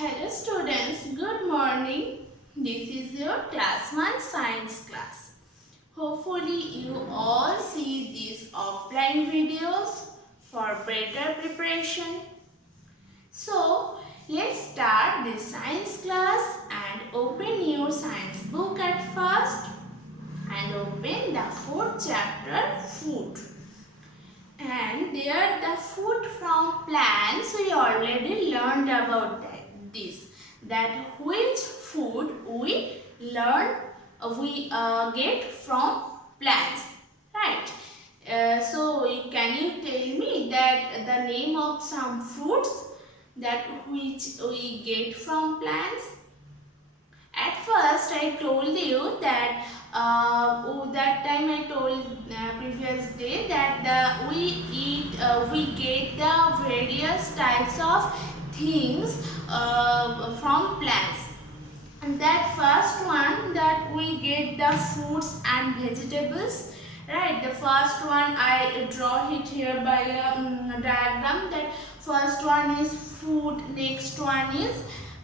Hello students, good morning. This is your class 1 science class. Hopefully you all see these offline videos for better preparation. So let's start this science class and open your science book at first and open the 4th chapter food. And there the food from plants we already learned about this. That which food we learn get from plants, right? Can you tell me that the name of some fruits that which we get from plants? At first, I told you that that time I told previous day that we get the various types of things from plants. And that first one that we get the fruits and vegetables, right? The first one I draw it here by a diagram. That first one is fruit, next one is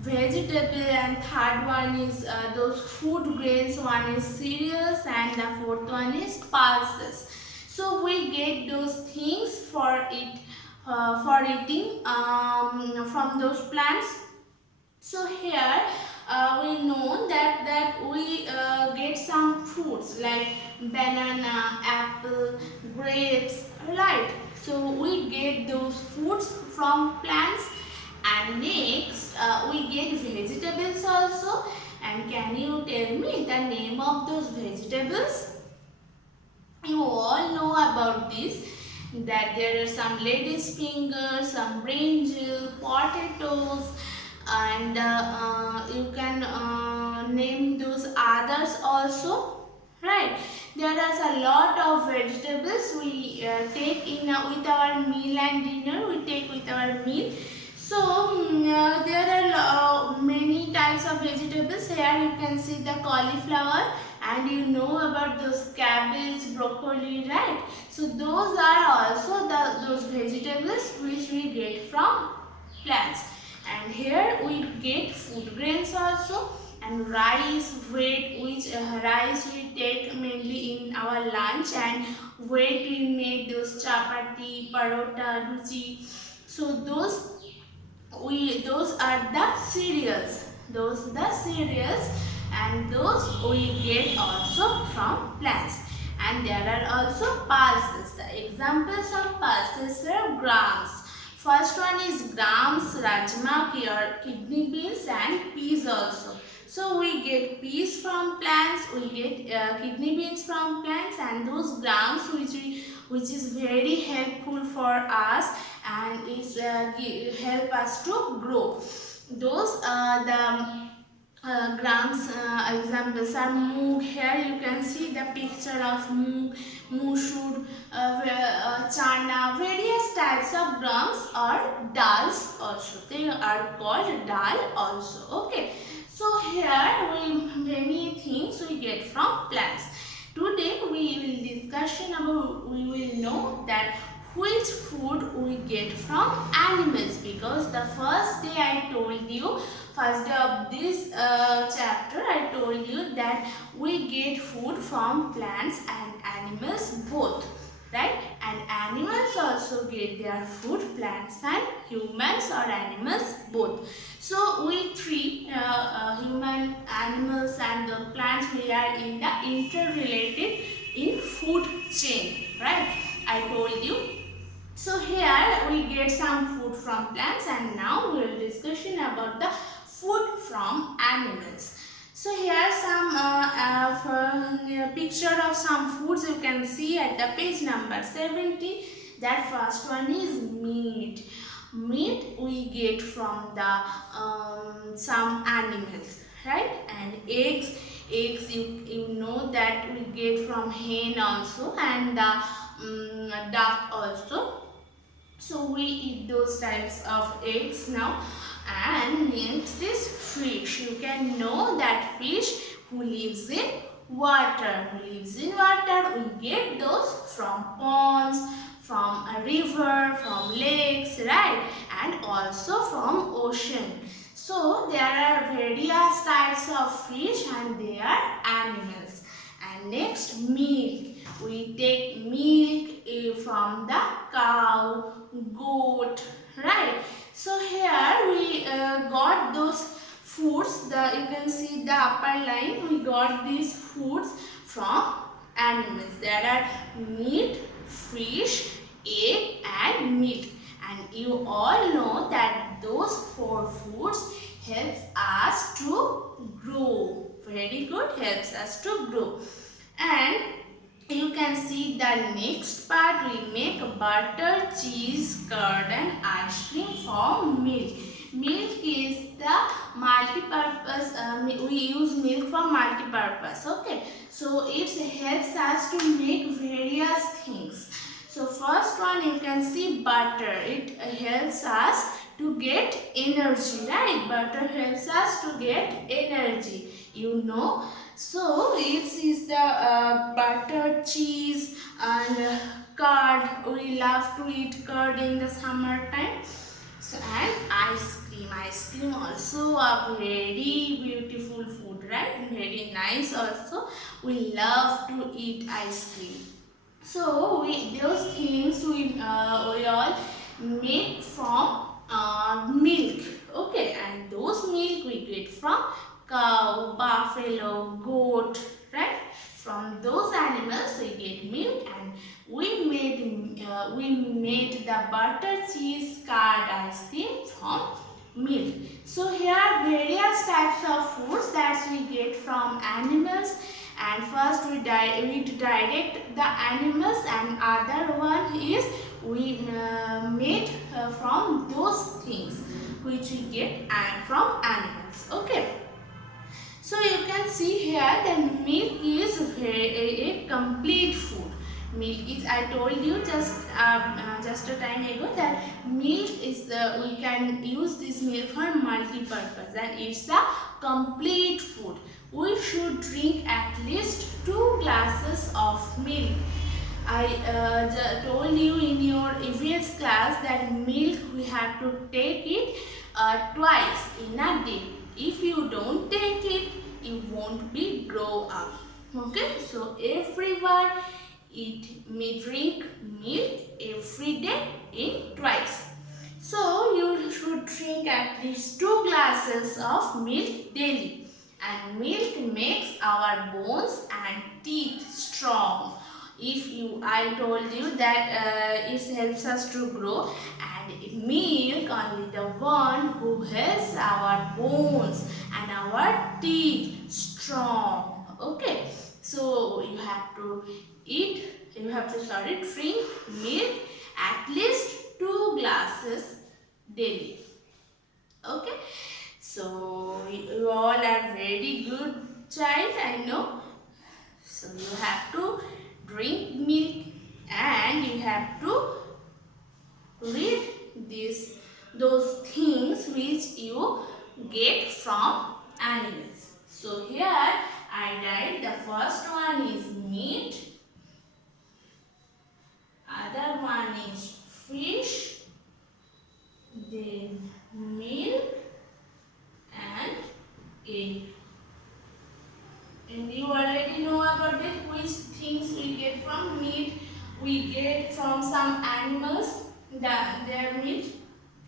vegetable, and third one is those food grains, one is cereals, and the fourth one is pulses. So we get those things for eating from those plants. So here we know that we get some fruits like banana, apple, grapes, right? So we get those fruits from plants. And next we get vegetables also. And can you tell me the name of those vegetables? You all know about this, that there are some lady's fingers, some brinjal, potatoes, and you can name those others also, right? There is a lot of vegetables we take in with our meal and dinner. We take with our meal. So there are many types of vegetables. Here you can see the cauliflower, and you know about those cabbage, broccoli, right? So those are also those vegetables which we get from plants. And here we get food grains also, and rice, wheat, which rice we take mainly in our lunch, and wheat we make those chapati, parota, luchi. So those are the cereals. Those are the cereals, and those we get also from plants. And there are also pulses. The examples of pulses are grams. First one is grams, rajma, kidney beans, and peas also. So we get peas from plants, we get kidney beans from plants, and those grams which is very helpful for us and is help us to grow. Those the grams examples are moong. Here you can see the picture of moong, musur, chana. Various types of grams or dals also. They are called dal also. Okay. So here many things we get from plants. Today we will know that which food we get from animals, because the first day I told you, first day of this chapter I told you that we get food from plants and animals both, right? And animals also get their food, plants and humans or animals both. So we three human, animals and the plants, we are in the interrelated in food chain, right? I told you. So here we get some food from plants, and now we will discussion about the food from animals. So here some picture of some foods you can see at the page number 70. That first one is meat. Meat we get from the some animals, right? And eggs you know that we get from hen also, and the duck also. So we eat those types of eggs now. And next is fish. You can know that fish who lives in water. We get those from ponds, from a river, from lakes, right? And also from ocean. So there are various types of fish and they are animals. And next, milk. We take milk from the cow, goat, right? So here we got those foods. You can see the upper line. We got these foods from animals. There are meat, fish, egg and milk. And you all know that those four foods helps us to grow. Very good, helps us to grow. And you can see the next part. We make butter, cheese, curd and ice cream from milk. Milk is the multi-purpose, we use milk for multi-purpose, okay. So it helps us to make various things. So first one you can see butter. It helps us to get energy, right? Butter helps us to get energy, you know. So this is the butter, cheese and curd. We love to eat curd in the summer time. So, and ice cream. Ice cream also a very beautiful food, right? Very nice also. We love to eat ice cream. So those things we all make from milk, okay, and those milk we get from cow, buffalo, goat, right? From those animals we get milk, and we made the butter, cheese, curd, ice cream from milk. So here are various types of foods that we get from animals. And first we direct the animals, and other one is we made from those things which we get from animals, okay. So you can see here that milk is a complete food. Milk is, I told you just a time ago that milk is we can use this milk for multi-purpose, and it's a complete food. We should drink at least 2 glasses of milk. I told you in your previous class that milk we have to take it twice in a day. If you don't take it, you won't be grow up. Okay, so everyone may drink milk every day in twice. So you should drink at least 2 glasses of milk daily. And milk makes our bones and teeth strong. I told you that it helps us to grow, and milk only the one who helps our bones and our teeth strong. Okay, so you have to drink milk at least 2 glasses daily. Okay, so you all are very good child, I know. So you have to drink milk, and you have to read those things which you get from animals. So here I write the first one is meat, other one is fish, then milk and egg. And you already know about it, which things we get from meat. We get from some animals, their meat.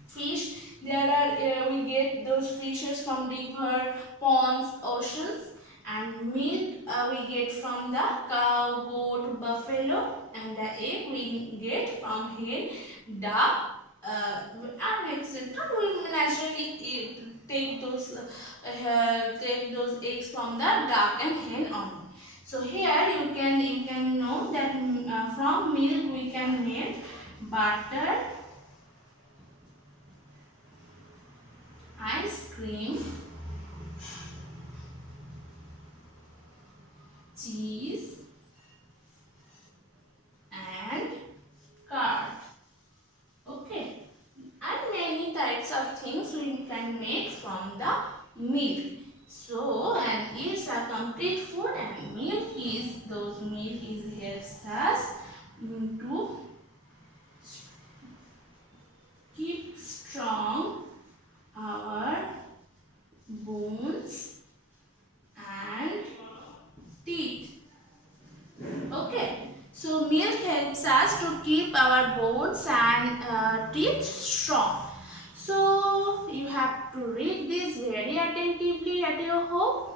Fish, there are we get those fishes from river, ponds, oceans. And milk we get from the cow, goat, buffalo. And the egg we get from hen, duck, and etc. We naturally take those eggs from the duck and hen only. So here you can know that from milk we can make butter, ice cream, cheese and curd. Okay, and many types of things we can make from the milk. So, and it's a complete food, and milk helps us to keep strong our milk helps us to keep our bones and teeth strong. So you have to read this very attentively at your home.